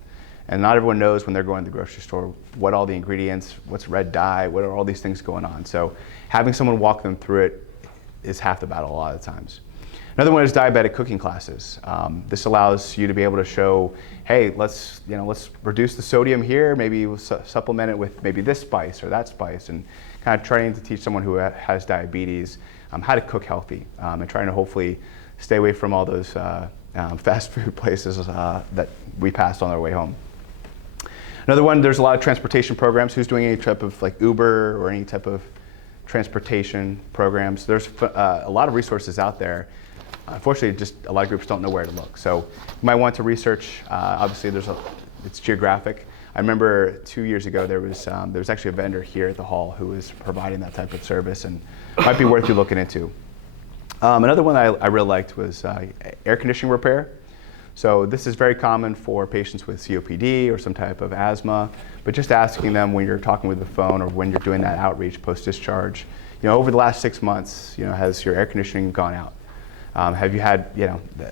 And not everyone knows when they're going to the grocery store what all the ingredients, what's red dye, what are all these things going on. So having someone walk them through it is half the battle a lot of the times. Another one is diabetic cooking classes. This allows you to be able to show, hey, let's reduce the sodium here, maybe we'll supplement it with maybe this spice or that spice, and kind of trying to teach someone who has diabetes how to cook healthy, and trying to hopefully stay away from all those fast food places that we passed on our way home. Another one, there's a lot of transportation programs. Who's doing any type of like Uber or any type of transportation programs? There's a lot of resources out there. Unfortunately, just a lot of groups don't know where to look. So you might want to research. Obviously, it's geographic. I remember 2 years ago there was actually a vendor here at the hall who was providing that type of service, and might be worth you looking into. Another one I really liked was air conditioning repair. So this is very common for patients with COPD or some type of asthma, but just asking them when you're talking with the phone or when you're doing that outreach post-discharge, over the last 6 months, has your air conditioning gone out? Have you had,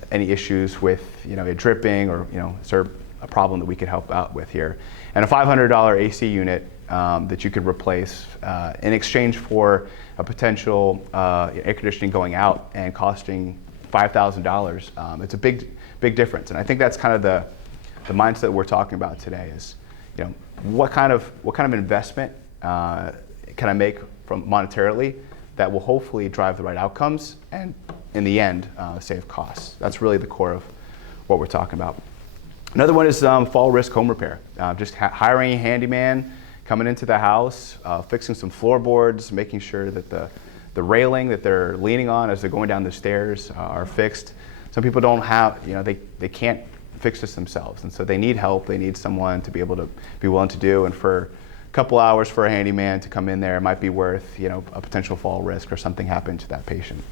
any issues with, it dripping, or, is there a problem that we could help out with here? And a $500 AC unit that you could replace in exchange for a potential air conditioning going out and costing $5,000. It's a big difference, and I think that's kind of the mindset we're talking about today. Is what kind of investment can I make from monetarily that will hopefully drive the right outcomes and in the end save costs. That's really the core of what we're talking about. Another one is fall risk home repair. Just hiring a handyman, coming into the house, fixing some floorboards, making sure that the railing that they're leaning on as they're going down the stairs are fixed. Some people don't have, they can't fix this themselves, and so they need help. They need someone to be able to be willing to do, and for a couple hours for a handyman to come in there, it might be worth, a potential fall risk or something happening to that patient.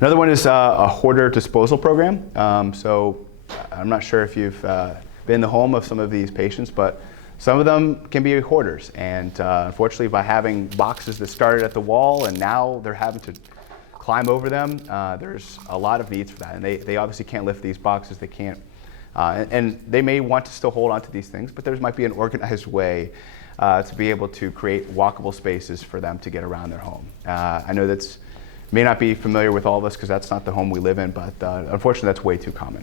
Another one is a hoarder disposal program. So I'm not sure if you've been in the home of some of these patients, but some of them can be hoarders, and unfortunately by having boxes that started at the wall and now they're having to climb over them, there's a lot of needs for that, and they obviously can't lift these boxes. They can't, and they may want to still hold on to these things, but there might be an organized way to be able to create walkable spaces for them to get around their home. I know that's may not be familiar with all of us because that's not the home we live in, but unfortunately that's way too common.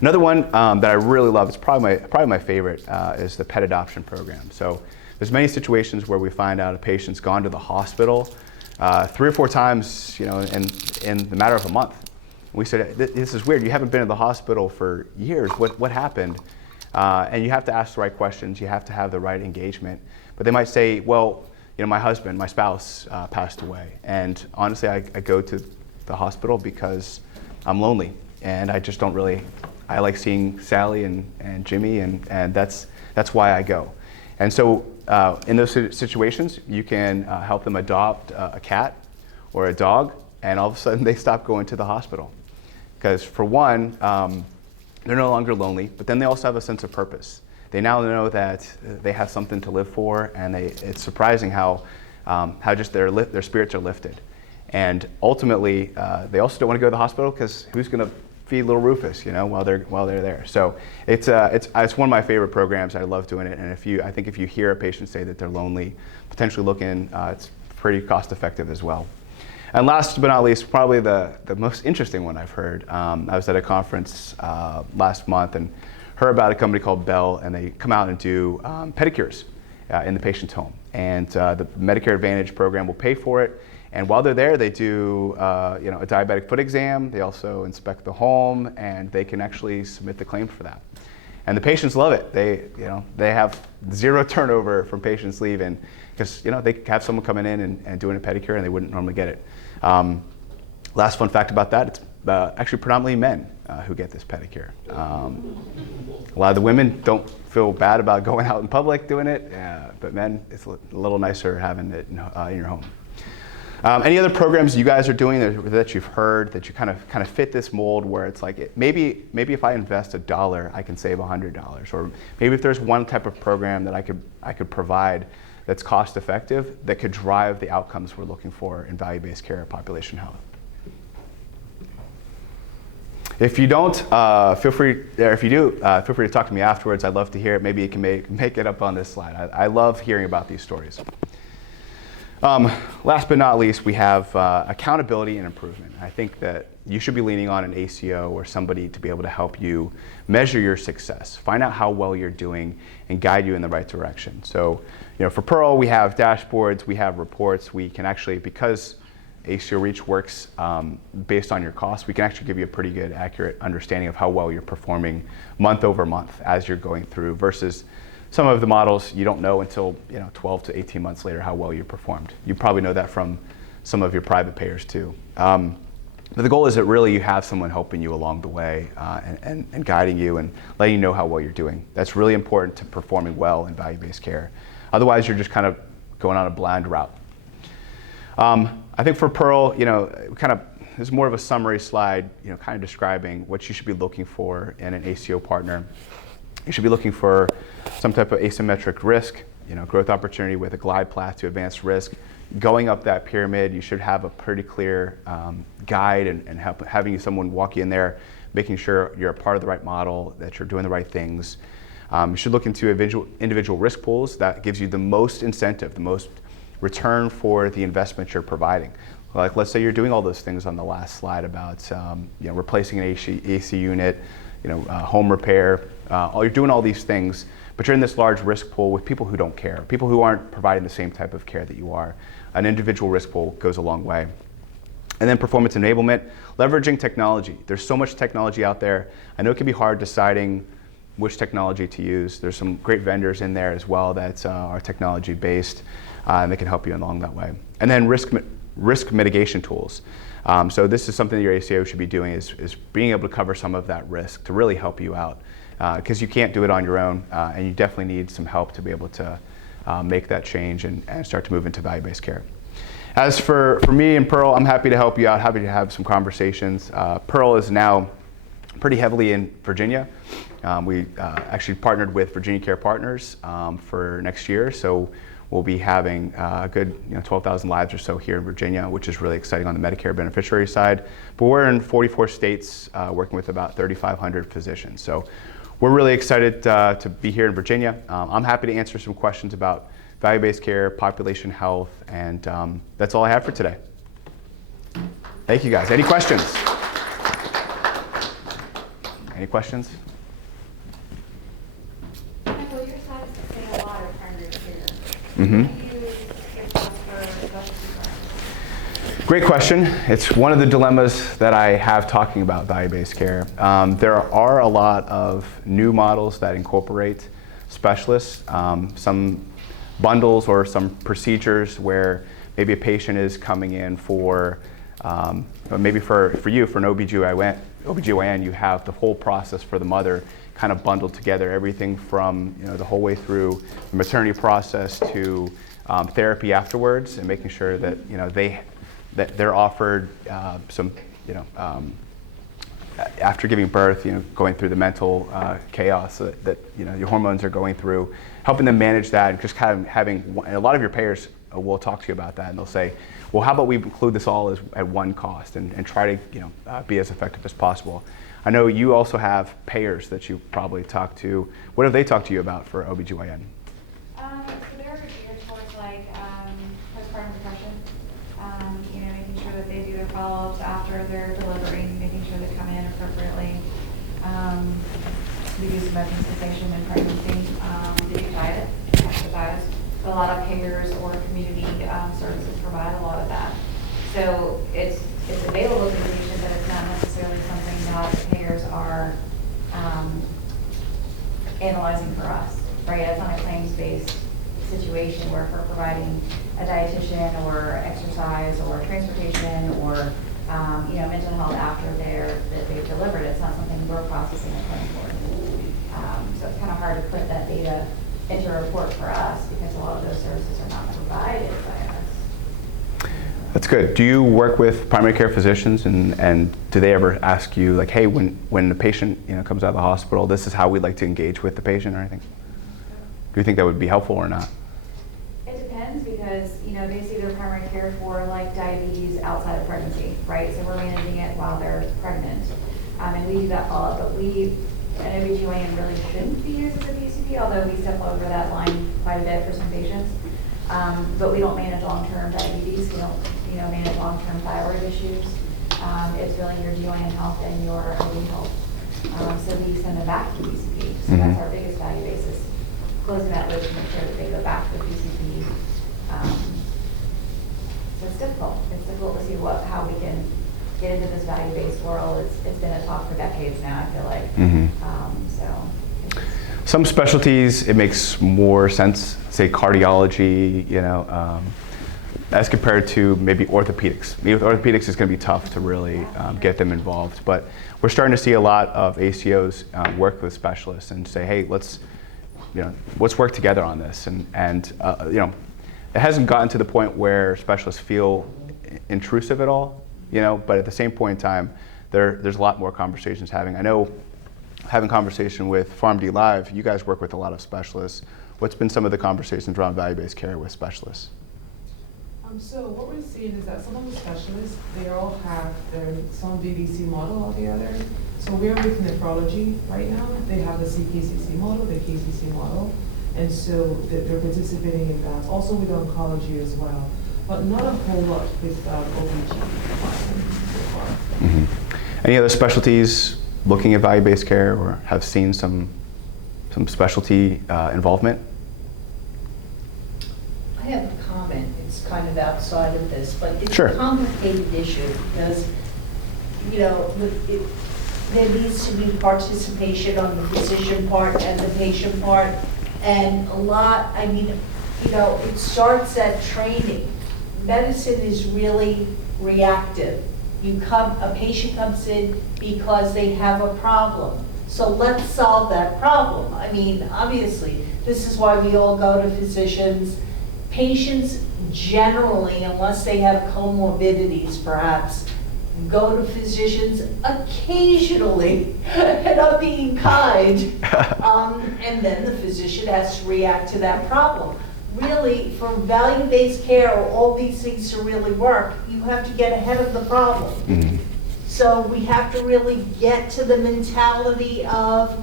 Another one that I really love, it's probably my favorite, is the pet adoption program. So there's many situations where we find out a patient's gone to the hospital 3 or 4 times, in the matter of a month. We said, this is weird. You haven't been to the hospital for years. What happened? And you have to ask the right questions. You have to have the right engagement. But they might say, well, my spouse passed away. And honestly, I go to the hospital because I'm lonely. And I just don't really, I like seeing Sally and Jimmy, and that's why I go. And so in those situations, you can help them adopt a cat or a dog, and all of a sudden they stop going to the hospital. Because for one, they're no longer lonely, but then they also have a sense of purpose. They now know that they have something to live for, and it's surprising how just their spirits are lifted. And ultimately, they also don't want to go to the hospital because who's going to feed little Rufus, while they're there. So it's one of my favorite programs. I love doing it. And I think if you hear a patient say that they're lonely, potentially look in, it's pretty cost effective as well. And last but not least, probably the most interesting one I've heard. I was at a conference last month and heard about a company called Bell, and they come out and do pedicures in the patient's home. And the Medicare Advantage program will pay for it. And while they're there, they do a diabetic foot exam. They also inspect the home, and they can actually submit the claim for that. And the patients love it. They have zero turnover from patients leaving because they have someone coming in and doing a pedicure, and they wouldn't normally get it. Last fun fact about that: it's actually predominantly men who get this pedicure. A lot of the women don't feel bad about going out in public doing it, but men, it's a little nicer having it in your home. Any other programs you guys are doing that you've heard that you kind of fit this mold where it's like maybe if I invest $1, I can save $100, or maybe if there's one type of program that I could provide that's cost effective that could drive the outcomes we're looking for in value-based care, population health. If you don't, feel free. If you do, feel free to talk to me afterwards. I'd love to hear it. Maybe you can make it up on this slide. I love hearing about these stories. Last but not least, we have accountability and improvement. I think that you should be leaning on an ACO or somebody to be able to help you measure your success, find out how well you're doing, and guide you in the right direction. So, for Pearl, we have dashboards, we have reports. We can actually, because ACO Reach works based on your costs, we can actually give you a pretty good, accurate understanding of how well you're performing month over month as you're going through, versus some of the models you don't know until 12 to 18 months later how well you performed. You probably know that from some of your private payers too. But the goal is that really you have someone helping you along the way and guiding you and letting you know how well you're doing. That's really important to performing well in value-based care. Otherwise, you're just kind of going on a blind route. I think for Pearl, there's more of a summary slide, kind of describing what you should be looking for in an ACO partner. You should be looking for some type of asymmetric risk, growth opportunity with a glide path to advanced risk. Going up that pyramid, you should have a pretty clear guide and having someone walk you in there, making sure you're a part of the right model, that you're doing the right things. You should look into individual risk pools. That gives you the most incentive, the most return for the investment you're providing. Like, let's say you're doing all those things on the last slide about replacing an AC unit, home repair. You're doing all these things, but you're in this large risk pool with people who don't care, people who aren't providing the same type of care that you are. An individual risk pool goes a long way. And then performance enablement, leveraging technology. There's so much technology out there. I know it can be hard deciding which technology to use. There's some great vendors in there as well that are technology based, and they can help you along that way. And then risk mitigation tools. So this is something that your ACO should be doing, is being able to cover some of that risk to really help you out. Because you can't do it on your own, and you definitely need some help to be able to make that change and start to move into value-based care. As for me and Pearl, I'm happy to help you out, happy to have some conversations. Pearl is now pretty heavily in Virginia. We actually partnered with Virginia Care Partners for next year, so we'll be having a good 12,000 lives or so here in Virginia, which is really exciting on the Medicare beneficiary side. But we're in 44 states working with about 3,500 physicians. So we're really excited to be here in Virginia. I'm happy to answer some questions about value-based care, population health, and that's all I have for today. Thank you guys. Any questions? Any questions? Michael, your side is saying a lot of primary care. Mm-hmm. How do you give those for specialty practice? Great question. It's one of the dilemmas that I have talking about value-based care. There are a lot of new models that incorporate specialists, some bundles or some procedures where maybe a patient is coming in for, maybe for you, for an OBGYN, you have the whole process for the mother kind of bundled together, everything from the whole way through the maternity process to therapy afterwards, and making sure that that they're offered some after giving birth, going through the mental chaos that your hormones are going through, helping them manage that, and just kind of having a lot of your payers will talk to you about that, and they'll say, well, how about we include this all at one cost and try to be as effective as possible. I know you also have payers that you probably talk to. What have they talked to you about for OBGYN? So they're geared towards like postpartum depression, making sure that they do their follow-ups after their delivery, making sure they come in appropriately. reduce medicine cessation in pregnancy, the diet, exercise. A lot of payers or community services provide a lot of that. So it's available to the patient, but it's not necessarily something that the payers are analyzing for us, right? It's not a claims-based situation where if we're providing a dietitian or exercise or transportation or mental health after they've delivered, it's not something we're processing a claim for. So it's kind of hard to put that data into a report for us because a lot of those services are not provided by us. That's good. Do you work with primary care physicians, and do they ever ask you, like, hey, when the patient comes out of the hospital, this is how we'd like to engage with the patient or anything? Do you think that would be helpful or not? It depends because, they see their primary care for like diabetes outside of pregnancy, right? So we're managing it while they're pregnant. And we do that follow-up, but an OB/GYN really shouldn't be used as a PCP, although we step over that line quite a bit for some patients. But we don't manage long-term diabetes. We don't, manage long-term thyroid issues. It's really your GYN health and your OB health. So we send them back to PCP. So that's our biggest value basis, closing that loop to make sure that they go back to the PCP. So it's difficult. It's difficult to see how we can get into this value-based world. It's been a talk for decades now, I feel like. Some specialties, it makes more sense, say cardiology, as compared to maybe orthopedics. Maybe with orthopedics, it's going to be tough to really get them involved. But we're starting to see a lot of ACOs work with specialists and say, hey, let's work together on this. And it hasn't gotten to the point where specialists feel intrusive at all, but at the same point in time, there's a lot more conversations having. I know having conversation with PharmD Live, you guys work with a lot of specialists. What's been some of the conversations around value-based care with specialists? So what we're seeing is that some of the specialists, they all have some VDC model or the other. So we're with nephrology right now. They have the CKCC model, the KCC model. And so they're participating in that. Also with oncology as well. But not a whole lot with OBG so far. Mm-hmm. Any other specialties looking at value-based care or have seen some specialty involvement? I have a comment. It's kind of outside of this, but it's Sure. a complicated issue because, there needs to be participation on the physician part and the patient part. And it starts at training. Medicine is really reactive. A patient comes in because they have a problem. So let's solve that problem. Obviously, this is why we all go to physicians. Patients generally, unless they have comorbidities perhaps, go to physicians occasionally, and I'm being kind, and then the physician has to react to that problem. Really, for value-based care, or all these things to really work, you have to get ahead of the problem. Mm-hmm. So we have to really get to the mentality of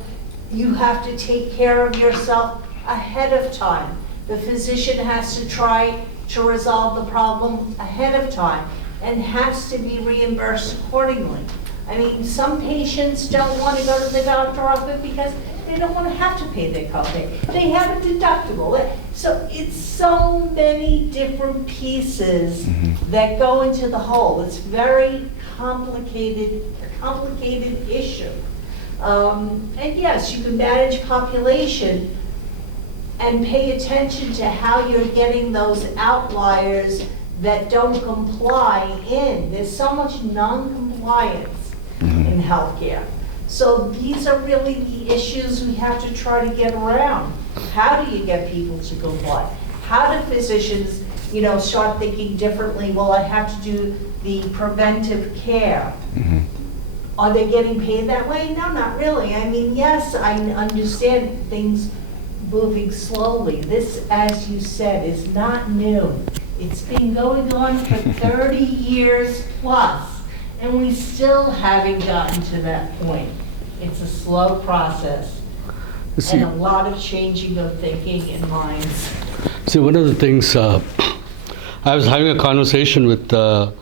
you have to take care of yourself ahead of time. The physician has to try to resolve the problem ahead of time and has to be reimbursed accordingly. Some patients don't want to go to the doctor often because they don't want to have to pay their copay. They have a deductible. So it's so many different pieces that go into the whole. It's very complicated issue. And yes, you can manage population and pay attention to how you're getting those outliers that don't comply in. There's so much non-compliance in healthcare. So these are really the issues we have to try to get around. How do you get people to comply? How do physicians, start thinking differently? Well, I have to do the preventive care. Are they getting paid that way? No, not really. Yes, I understand things moving slowly. This, as you said, is not new. It's been going on for 30 years plus, and we still haven't gotten to that point. It's a slow process and a lot of changing of thinking in minds. See, one of the things, I was having a conversation with the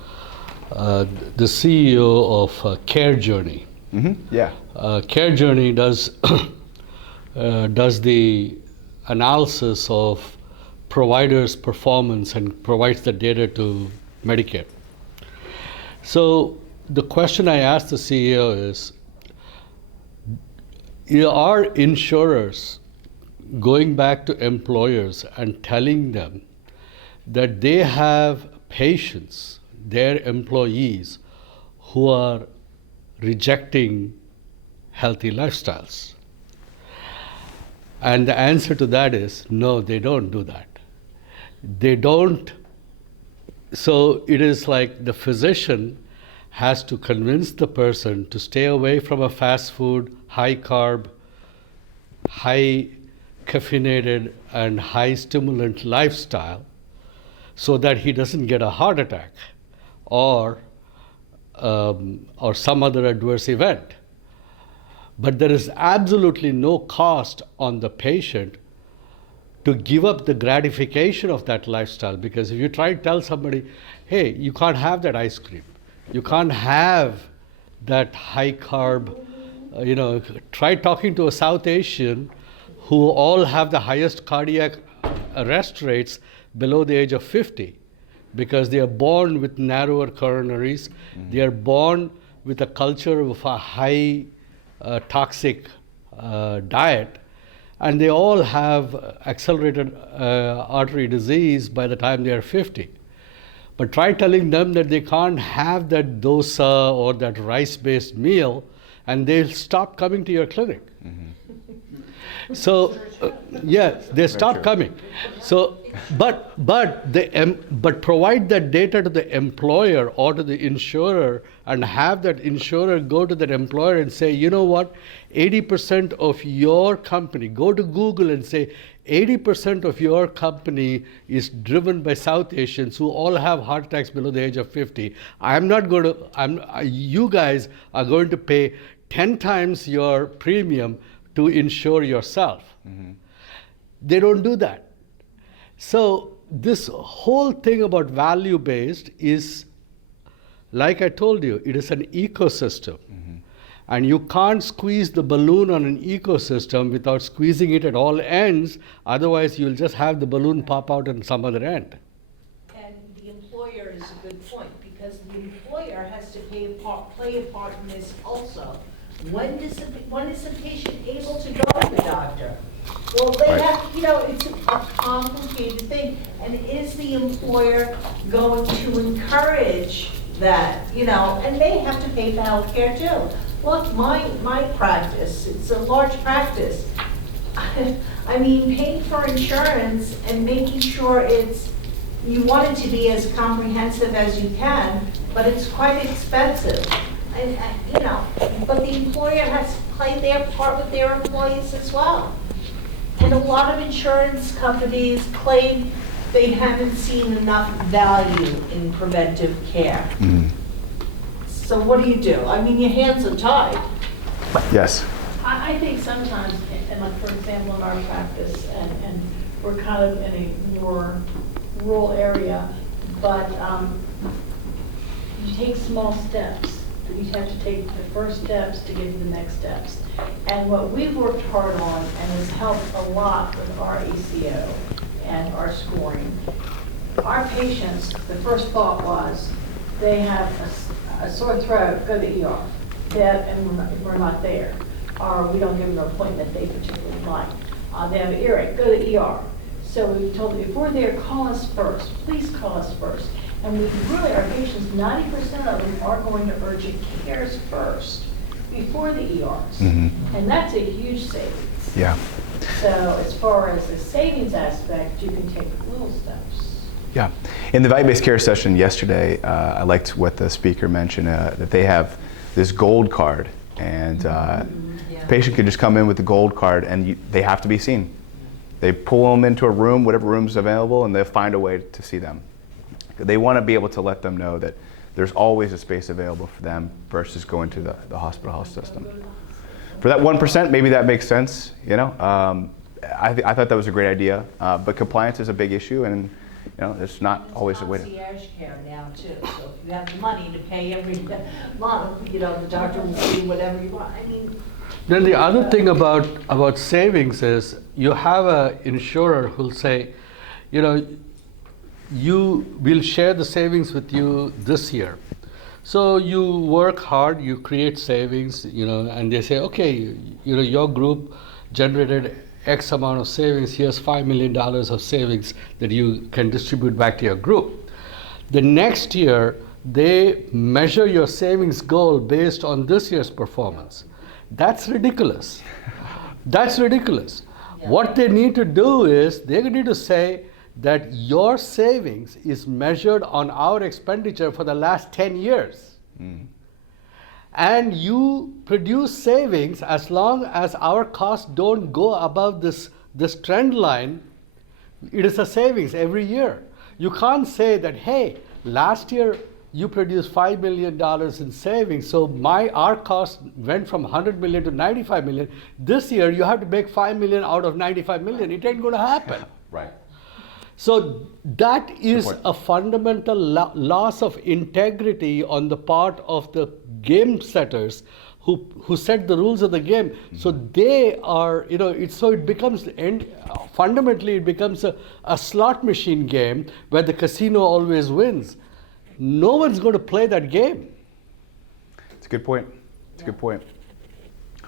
CEO of Care Journey. Yeah. Care Journey does does the analysis of providers' performance and provides the data to Medicare. So the question I asked the CEO is, are insurers going back to employers and telling them that they have patients, their employees, who are rejecting healthy lifestyles? And the answer to that is no, they don't do that. They don't. So it is like the physician has to convince the person to stay away from a fast food, high carb, high caffeinated, and high stimulant lifestyle so that he doesn't get a heart attack or some other adverse event. But there is absolutely no cost on the patient to give up the gratification of that lifestyle, because if you try to tell somebody, hey, you can't have that ice cream, you can't have that high carb, try talking to a South Asian who all have the highest cardiac arrest rates below the age of 50, because they are born with narrower coronaries, they are born with a culture of a high toxic diet, and they all have accelerated artery disease by the time they are 50. But try telling them that they can't have that dosa or that rice-based meal, and they'll stop coming to your clinic. So, yes, they stop coming. So, but provide that data to the employer or to the insurer, and have that insurer go to that employer and say, you know what, 80% of your company, go to Google and say, 80% of your company is driven by South Asians who all have heart attacks below the age of 50. You guys are going to pay 10 times your premium to insure yourself. They don't do that. So this whole thing about value-based is, like I told you, it is an ecosystem. And you can't squeeze the balloon on an ecosystem without squeezing it at all ends. Otherwise, you'll just have the balloon pop out on some other end. And the employer is a good point, because the employer has to play a part in this also. When is the patient able to go to the doctor? Well, they have, it's a complicated thing. And is the employer going to encourage that, and they have to pay for healthcare too. Look, my practice, it's a large practice. I mean, paying for insurance and making sure you want it to be as comprehensive as you can, but it's quite expensive. And, but the employer has to play their part with their employees as well. And a lot of insurance companies claim they haven't seen enough value in preventive care. So what do you do? I mean, your hands are tied. Yes. I think sometimes, and like for example in our practice, and we're kind of in a more rural area, but you take small steps. You have to take the first steps to get to the next steps. And what we've worked hard on, and has helped a lot with our ACO and our scoring, our patients, the first thought was, they have a sore throat, go to the ER. And we're not there. Or we don't give them an appointment they particularly like. They have an earache, go to the ER. So we told them, if we're there, call us first. Please call us first. And we really, our patients, 90% of them are going to urgent cares first, before the ERs. And that's a huge savings. Yeah. So as far as the savings aspect, you can take little steps. Yeah. In the value-based care session yesterday, I liked what the speaker mentioned, that they have this gold card, and the patient can just come in with the gold card, and they have to be seen. They pull them into a room, whatever room's available, and they'll find a way to see them. They want to be able to let them know that there's always a space available for them versus going to the hospital health system. For that 1%, maybe that makes sense. I thought that was a great idea, but compliance is a big issue, and it's not always a way to. Concierge care now too. So if you have the money to pay every month, the doctor will do whatever you want. I mean, Then the other thing about savings is you have an insurer who'll say, you know, you will share the savings with you this year. So you work hard, you create savings, you know, and they say, okay, you know, your group generated X amount of savings, here's $5 million of savings that you can distribute back to your group. The next year, they measure your savings goal based on this year's performance. That's ridiculous. That's ridiculous. What they need to do is they need to say that your savings is measured on our expenditure for the last 10 years. And you produce savings as long as our costs don't go above this trend line. It is a savings every year. You can't say that, hey, last year you produced $5 million in savings, so our cost went from 100 million to 95 million. This year you have to make 5 million out of 95 million. It ain't going to happen. Right. So that is a fundamental loss of integrity on the part of the game setters who set the rules of the game. Mm-hmm. So they are, you know, it becomes, fundamentally it becomes a slot machine game where the casino always wins. No one's going to play that game. It's a good point. It's a good point.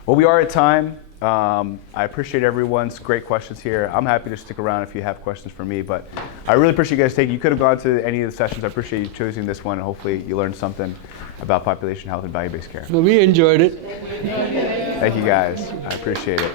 Well, we are at time. I appreciate everyone's great questions here. I'm happy to stick around if you have questions for me, but I really appreciate you guys taking. You could have gone to any of the sessions. I appreciate you choosing this one, and hopefully you learned something about population health and value-based care. No, we enjoyed it. Thank you guys. I appreciate it.